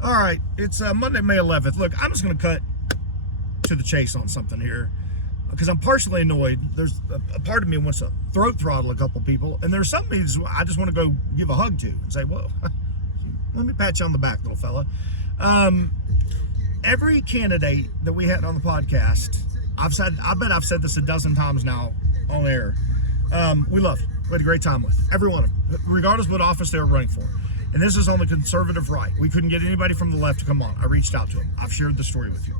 All right, it's Monday, May 11th. Look, I'm just going to cut to the chase on something here because I'm partially annoyed. There's a part of me wants to throat throttle a couple people, and there's some of me I just want to go give a hug to and say, whoa, let me pat you on the back, little fella. Every candidate that we had on the podcast, I bet I've said this a dozen times now on air, we loved. We had a great time with every one of them, regardless of what office they were running for. And this is on the conservative right. We couldn't get anybody from the left to come on. I reached out to them. I've shared the story with you.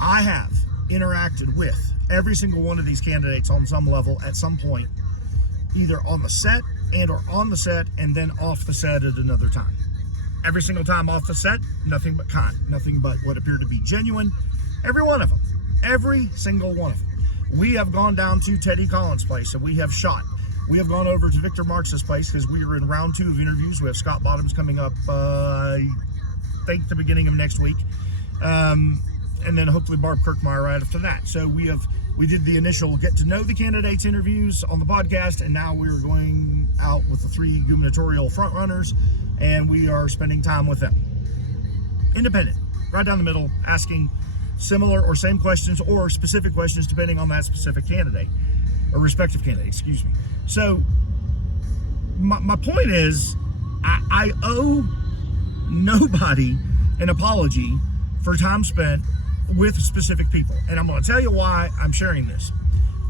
I have interacted with every single one of these candidates on some level at some point, either on the set and or on the set and then off the set at another time. Every single time off the set, nothing but kind, nothing but what appeared to be genuine. Every one of them, every single one of them. We have gone down to Teddy Collins' place and we have shot. We have gone over to Victor Marx's place because we are in round 2 of interviews. We have Scott Bottoms coming up, I think the beginning of next week. And then hopefully Barb Kirkmeyer right after that. So we did the initial get to know the candidates interviews on the podcast, and now we're going out with the 3 gubernatorial frontrunners, and we are spending time with them. Independent, right down the middle, asking similar or same questions or specific questions depending on that specific candidate. Or respective candidate, excuse me. So, my point is, I owe nobody an apology for time spent with specific people. And I'm going to tell you why I'm sharing this.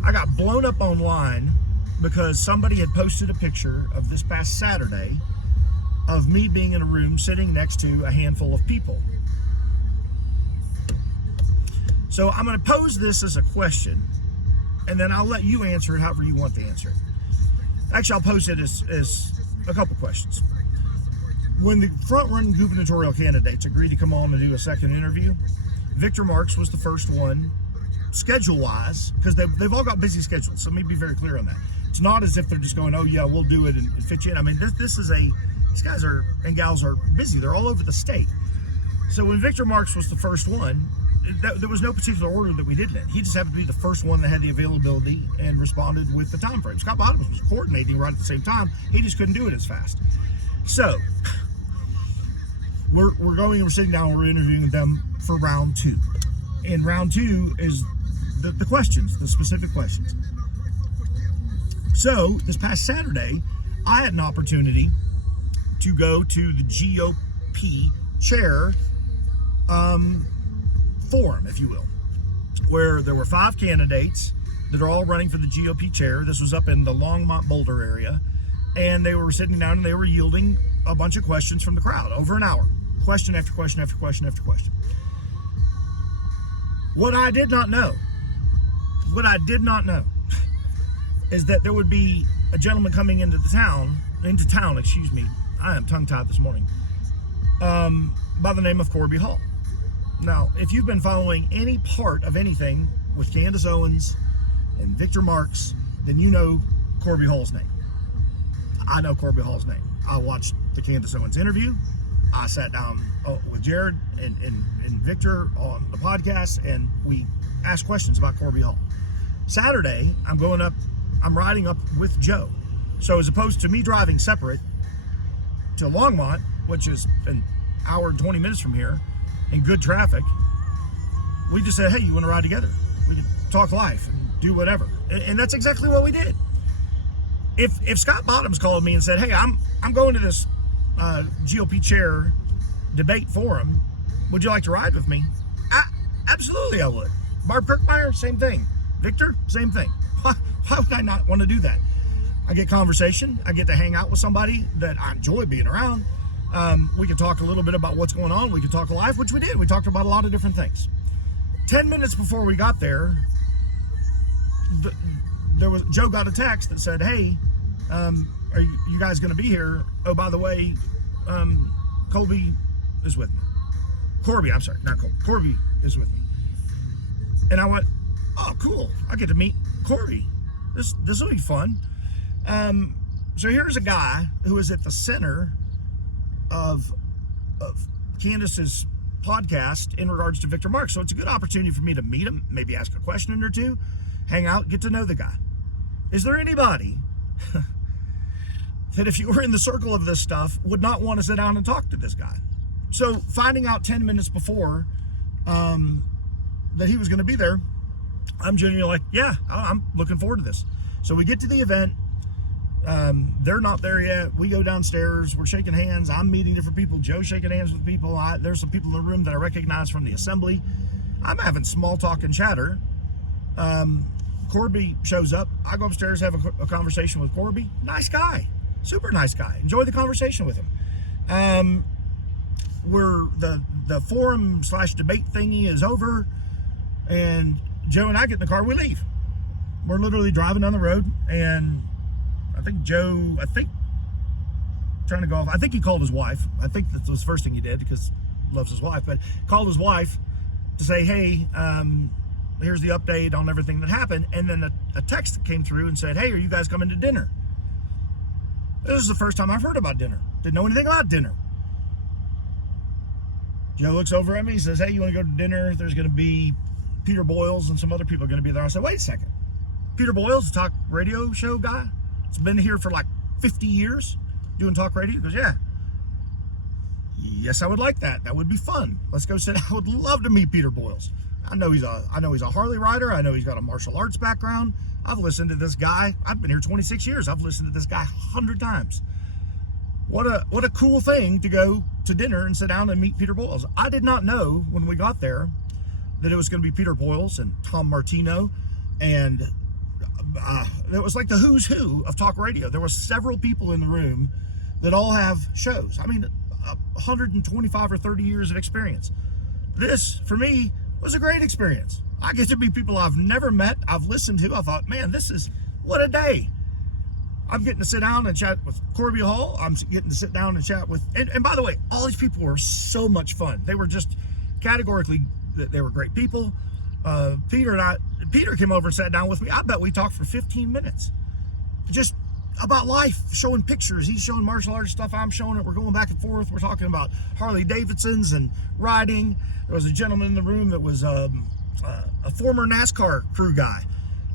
I got blown up online because somebody had posted a picture of this past Saturday of me being in a room sitting next to a handful of people. So, I'm going to pose this as a question, and then I'll let you answer it however you want to answer it. Actually, I'll pose it as a couple questions. When the front-run gubernatorial candidates agreed to come on and do a second interview, Victor Marx was the first one, schedule-wise, because they've all got busy schedules, so let me be very clear on that. It's not as if they're just going, oh yeah, we'll do it and fit you in. I mean, these guys and gals are busy. They're all over the state. So when Victor Marx was the first one, there was no particular order that we did it in. He just happened to be the first one that had the availability and responded with the time frame. Scott Bottoms was coordinating right at the same time. He just couldn't do it as fast. So we're sitting down, we're interviewing them for round 2. And round 2 is the questions, the specific questions. So this past Saturday, I had an opportunity to go to the GOP chair forum, if you will, where there were 5 candidates that are all running for the GOP chair. This was up in the Longmont Boulder area, and they were sitting down and they were yielding a bunch of questions from the crowd over an hour, question after question after question after question. What I did not know is that there would be a gentleman coming into town, I am tongue-tied this morning, by the name of Corby Hall. Now, if you've been following any part of anything with Candace Owens and Victor Marx, then you know Corby Hall's name. I know Corby Hall's name. I watched the Candace Owens interview. I sat down with Jared and Victor on the podcast, and we asked questions about Corby Hall. Saturday, I'm riding up with Joe. So as opposed to me driving separate to Longmont, which is an hour and 20 minutes from here, in good traffic, we just said, hey, you want to ride together? We can talk life and do whatever. And that's exactly what we did. If Scott Bottoms called me and said, hey, I'm going to this GOP chair debate forum, would you like to ride with me? Absolutely I would. Barb Kirkmeyer, same thing. Victor, same thing. Why would I not want to do that? I get conversation. I get to hang out with somebody that I enjoy being around. We could talk a little bit about what's going on. We could talk live, which we did. We talked about a lot of different things. 10 minutes before we got there, Joe got a text that said, hey, are you guys going to be here? Oh, by the way, Corby is with me. Corby, I'm sorry, not Colby. Corby is with me. And I went, oh, cool. I get to meet Corby. This will be fun. So here's a guy who is at the center of Candace's podcast in regards to Victor Marx. So it's a good opportunity for me to meet him, maybe ask a question or two, hang out, get to know the guy. Is there anybody that if you were in the circle of this stuff would not want to sit down and talk to this guy? So finding out 10 minutes before that he was going to be there, I'm genuinely like, yeah, I'm looking forward to this. So we get to the event. They're not there yet. We go downstairs. We're shaking hands. I'm meeting different people. Joe's shaking hands with people. There's some people in the room that I recognize from the assembly. I'm having small talk and chatter. Corby shows up. I go upstairs, have a conversation with Corby. Nice guy. Super nice guy. Enjoy the conversation with him. We're the forum/debate thingy is over, and Joe and I get in the car. We leave. We're literally driving down the road, and I think Joe, trying to go off. I think he called his wife. I think that was the first thing he did because he loves his wife. But called his wife to say, hey, here's the update on everything that happened. And then a text came through and said, hey, are you guys coming to dinner? This is the first time I've heard about dinner. Didn't know anything about dinner. Joe looks over at me. He says, hey, you want to go to dinner? There's going to be Peter Boyles and some other people are going to be there. I said, wait a second. Peter Boyles, the talk radio show guy? It's been here for like 50 years doing talk radio. He goes, yeah. Yes, I would like that. That would be fun. Let's go sit. I would love to meet Peter Boyles. I know he's a Harley rider. I know he's got a martial arts background. I've listened to this guy. I've been here 26 years. I've listened to this guy 100 times. What a cool thing to go to dinner and sit down and meet Peter Boyles. I did not know when we got there that it was going to be Peter Boyles and Tom Martino, and it was like the who's who of talk radio. There were several people in the room that all have shows. I mean, 125 or 30 years of experience. This, for me, was a great experience. I get to meet people I've never met, I've listened to. I thought, man, what a day. I'm getting to sit down and chat with Corby Hall. I'm getting to sit down and chat with, and by the way, all these people were so much fun. They were just categorically, they were great people. Peter came over and sat down with me. I bet we talked for 15 minutes. Just about life, showing pictures. He's showing martial arts stuff. I'm showing it. We're going back and forth. We're talking about Harley Davidsons and riding. There was a gentleman in the room that was a former NASCAR crew guy.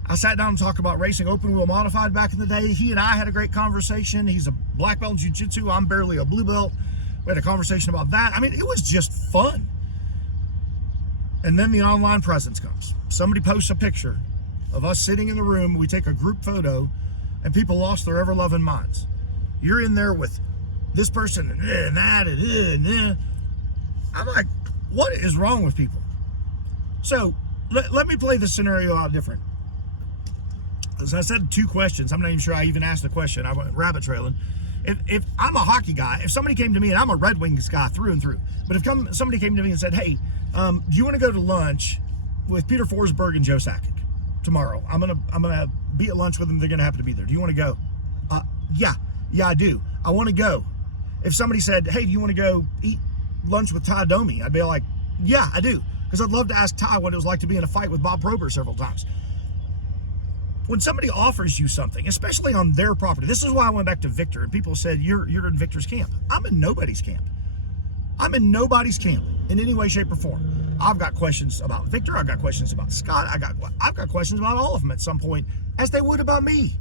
I sat down and talked about racing open wheel modified back in the day. He and I had a great conversation. He's a black belt in jiu-jitsu. I'm barely a blue belt. We had a conversation about that. I mean, it was just fun. And then the online presence comes. Somebody posts a picture of us sitting in the room. We take a group photo, and people lost their ever-loving minds. You're in there with this person and that and I'm like, what is wrong with people? So let me play this scenario out different. As I said, 2 questions. I'm not even sure I even asked the question. I went rabbit trailing. If I'm a hockey guy, if somebody came to me, and I'm a Red Wings guy through and through, but if somebody came to me and said, hey, do you want to go to lunch with Peter Forsberg and Joe Sakic tomorrow? I'm gonna be at lunch with them. They're gonna happen to be there. Do you want to go? Yeah, I do. I want to go. If somebody said, hey, do you want to go eat lunch with Ty Domi? I'd be like, yeah, I do, because I'd love to ask Ty what it was like to be in a fight with Bob Probert several times. When somebody offers you something, especially on their property, this is why I went back to Victor, and people said, you're in Victor's camp. I'm in nobody's camp. I'm in nobody's camp in any way, shape, or form. I've got questions about Victor. I've got questions about Scott. I've got questions about all of them at some point, as they would about me.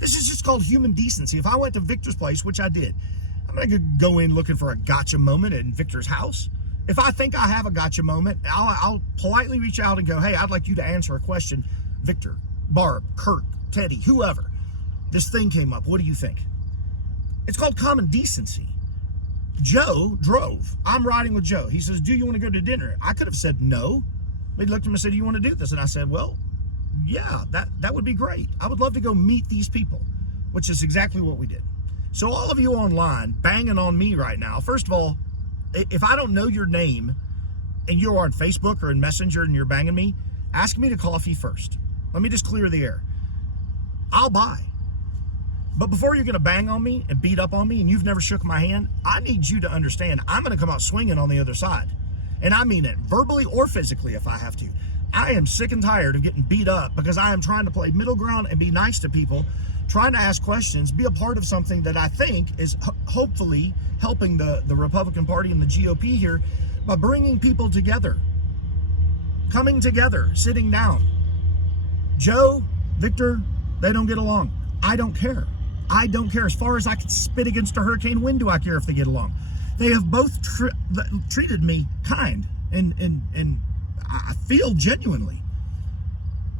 This is just called human decency. If I went to Victor's place, which I did, I'm going to go in looking for a gotcha moment in Victor's house. If I think I have a gotcha moment, I'll politely reach out and go, hey, I'd like you to answer a question. Victor, Barb, Kurt, Teddy, whoever. This thing came up. What do you think? It's called common decency. Joe drove. I'm riding with Joe. He says, do you want to go to dinner? I could have said no. He looked at him and said, do you want to do this? And I said, well, yeah, that would be great. I would love to go meet these people, which is exactly what we did. So all of you online banging on me right now, first of all, if I don't know your name and you're on Facebook or in Messenger and you're banging me, ask me to coffee first. Let me just clear the air. I'll buy. But before you're going to bang on me and beat up on me and you've never shook my hand, I need you to understand I'm going to come out swinging on the other side. And I mean it, verbally or physically if I have to. I am sick and tired of getting beat up because I am trying to play middle ground and be nice to people, trying to ask questions, be a part of something that I think is hopefully helping the Republican Party and the GOP here by bringing people together, coming together, sitting down. Joe, Victor, they don't get along. I don't care. I don't care. As far as I can spit against a hurricane, when do I care if they get along? They have both treated me kind, and I feel genuinely.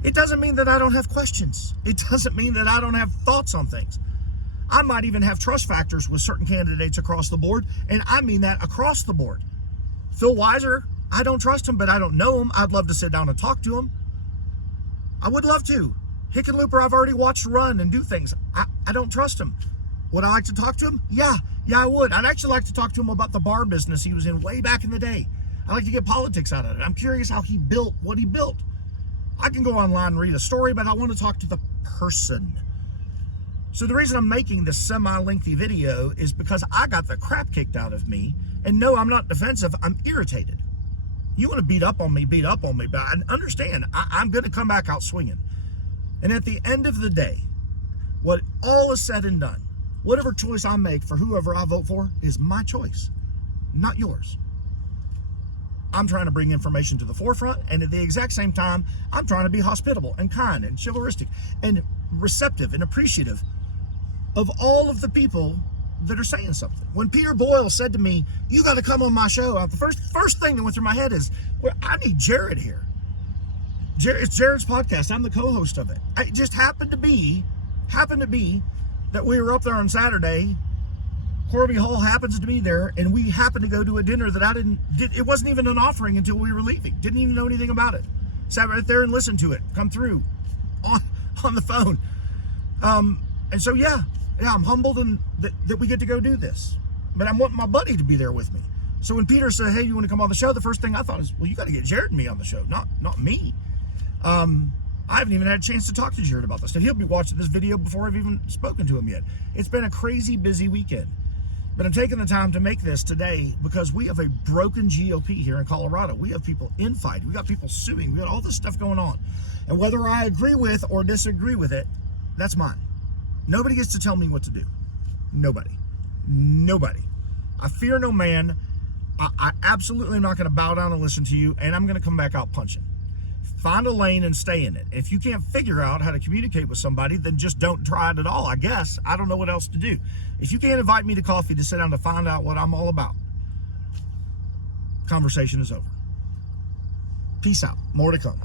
It doesn't mean that I don't have questions. It doesn't mean that I don't have thoughts on things. I might even have trust factors with certain candidates across the board, and I mean that across the board. Phil Weiser, I don't trust him, but I don't know him. I'd love to sit down and talk to him. I would love to. Hickenlooper, I've already watched run and do things. I don't trust him. Would I like to talk to him? Yeah, I would. I'd actually like to talk to him about the bar business he was in way back in the day. I'd like to get politics out of it. I'm curious how he built what he built. I can go online and read a story, but I want to talk to the person. So the reason I'm making this semi-lengthy video is because I got the crap kicked out of me. And no, I'm not defensive. I'm irritated. You want to beat up on me, but I understand. I'm going to come back out swinging. And at the end of the day, what all is said and done, whatever choice I make for whoever I vote for is my choice, not yours. I'm trying to bring information to the forefront, and at the exact same time, I'm trying to be hospitable and kind and chivalristic and receptive and appreciative of all of the people that are saying something. When Peter Boyle said to me, "You got to come on my show," the first thing that went through my head is, well, I need Jared here. It's Jared's podcast. I'm the co-host of it. It just happened to be that we were up there on Saturday. Corby Hall happens to be there, and we happened to go to a dinner that it wasn't even an offering until we were leaving. Didn't even know anything about it. Sat right there and listened to it come through on the phone. And so, yeah, I'm humbled that we get to go do this. But I want my buddy to be there with me. So when Peter said, "Hey, you want to come on the show?" The first thing I thought is, well, you got to get Jared and me on the show, not me. I haven't even had a chance to talk to Jared about this. And he'll be watching this video before I've even spoken to him yet. It's been a crazy busy weekend. But I'm taking the time to make this today because we have a broken GOP here in Colorado. We have people infighting. We got people suing. We got all this stuff going on. And whether I agree with or disagree with it, that's mine. Nobody gets to tell me what to do. Nobody. I fear no man. I absolutely am not going to bow down and listen to you, and I'm going to come back out punching. Find a lane and stay in it. If you can't figure out how to communicate with somebody, then just don't try it at all, I guess. I don't know what else to do. If you can't invite me to coffee to sit down to find out what I'm all about, conversation is over. Peace out. More to come.